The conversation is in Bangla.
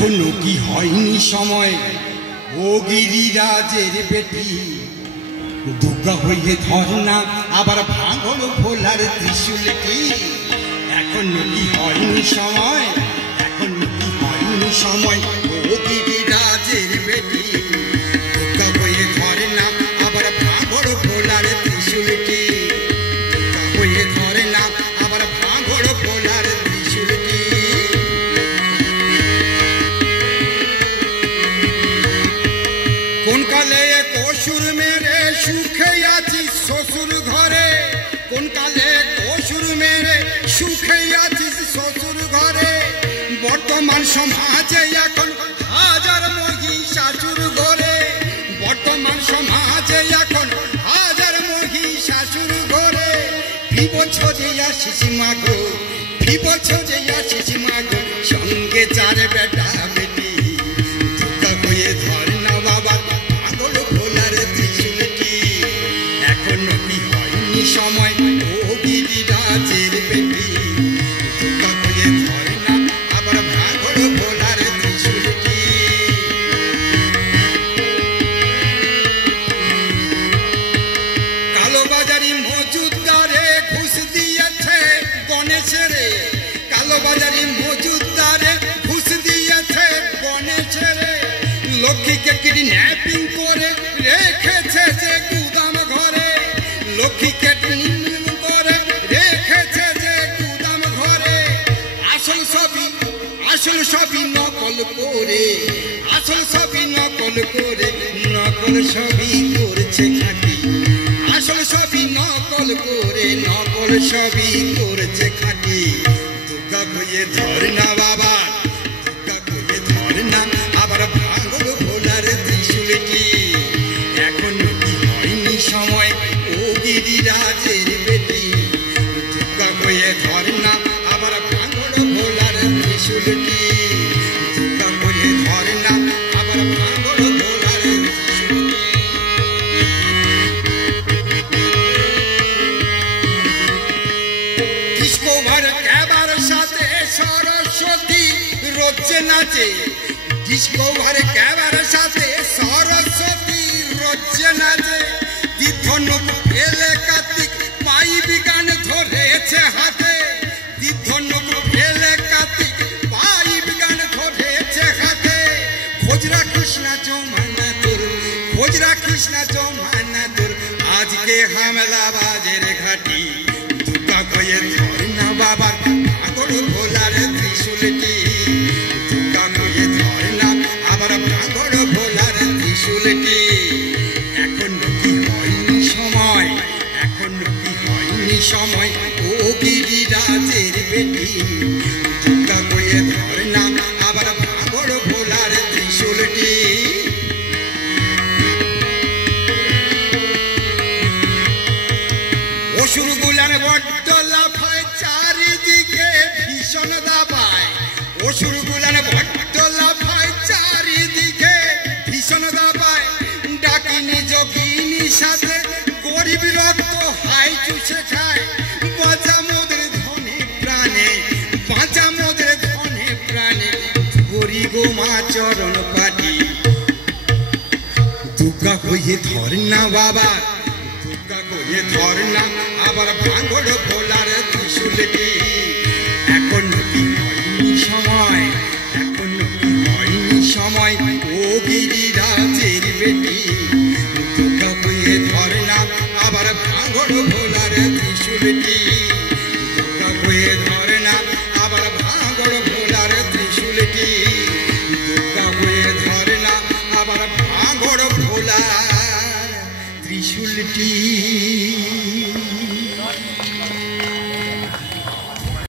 এখনো কি হয়নি সময় ও গিরিরাজের বেটি দুর্গা হয়ে ধরনা আবার ভাঙড় ভোলার ত্রিশূলটি এখনো কি হয়নি সময় এখনো কি হয়নি সময় ও গিরিরাজের বেটি দুর্গা হয়ে ধরনা আবার ভাঙড় ভোলার ত্রিশূলটি দুর্গা হয়ে ধরনা আবার ভাঙড় ভোলার ত্রিশূলটি কোন কালে কসুর মেরে সুখে আছিস শ্বশুর ঘরে কোন কালে কসুর মেরে সুখে আছিস শ্বশুর ঘরে বর্তমান সমাজে এখন হাজার মহিষাসুর ঘরে বর্তমান সমাজে এখন হাজার মহিষাসুর ঘরে বিবছরে আসিস মাগো বিবছরে আসিস মাগো সঙ্গে চার বেটা বেটি দুর্গা হয়ে ধর না বাবা ভাঙড় ভোলার ত্রিশূলটি এখনো কি হয়নি সময় ও গিরিরাজের বেটি দুর্গা হয়ে ধর না আবার ভাঙড় ভোলার ত্রিশূলটি কালোবাজারি মজুদারে ঘুষ দিয়েছে গণেশের কালোবাজারি মজুদারে ঘুষ দিয়েছে গণেশের লক্ষ্মীকে কিডন্যাপিং করে রেখেছে যে গুদাম ঘরে লক্ষ্মীকে কিডন্যাপিং করে রেখেছে যে গুদাম ঘরে আসল সবই নকল করে আসল সবই নকল করে নকল সবই করছে খাঁটি আসল সবই নকল করে নকল সবই করছে খাঁটি দুর্গা হয়ে ধর না বাবা দুর্গা হয়ে ধর না আবার ভাঙড় ভোলার ত্রিশূলটি এখনো কি হয়নি সময় ও গিরিরাজের বেটি দুর্গা হয়ে ধর না আবার ভাঙড় ভোলার ত্রিশূলটি দুর্গা হয়ে ধর না আবার ভাঙড় ভোলার ত্রিশূলটি ডিসকভার ক্যাবার সাথে সরস্বতী রোজে নাচে ডিসকভার ক্যাবার সাথে সরস্বতী রোজে নাচে তীর্থনক ফেলে কার্তিক পাইপ গান ধরেছে হাতে তীর্থনক ফেলে কার্তিক পাইপ গান ধরেছে হাতে খোঁজরা কৃষ্ণা জমানা তোর খোঁজরা কৃষ্ণা জমানা তোর আজকে হামলা বাজের ঘাটি দুর্গা হয়ে ধর না বাবার ভাঙড় ভোলার ত্রিশূলটি দুর্গা হয়ে ধর না আবার ভাঙড় ভোলার ত্রিশূলটি এখনো কি হয়নি সময় এখনো কি হয়নি সময় ও গিরিরাজের বেটি দুর্গা হয়ে ধর না আবার ভাঙড় ভোলার ত্রিশূলটি অসুরগুলার বড্ড লাফায় চারিদিকে ভীষণ দাবায় অসুরগুলার বড্ড লাফায় চারিদিকে ভীষণ দাবায় ডাকিনি যোগিনী সাথে গরিব রক্ত হাই চুষে খায় বাঁচা মোদের ধনে প্রাণে বাঁচা মোদের ধনে প্রাণে ধরি গো মা চরণ পাটি দুর্গা হয়ে ধর না বাবা দুর্গা হয়ে ধর না আবার ভাঙড় ভোলার ত্রিশূলটি এখনো কি হয়নি সময় এখনো কি হয়নি সময় ও গিরিরাজের বেটি দুর্গা হয়ে ধর না আবার ভাঙড় ভোলার ত্রিশূলটি দুর্গা হয়ে ধর না আবার ভাঙড় ভোলার ত্রিশূলটি দুর্গা হয়ে ধর না আবার ভাঙড় ভোলার ত্রিশূলটি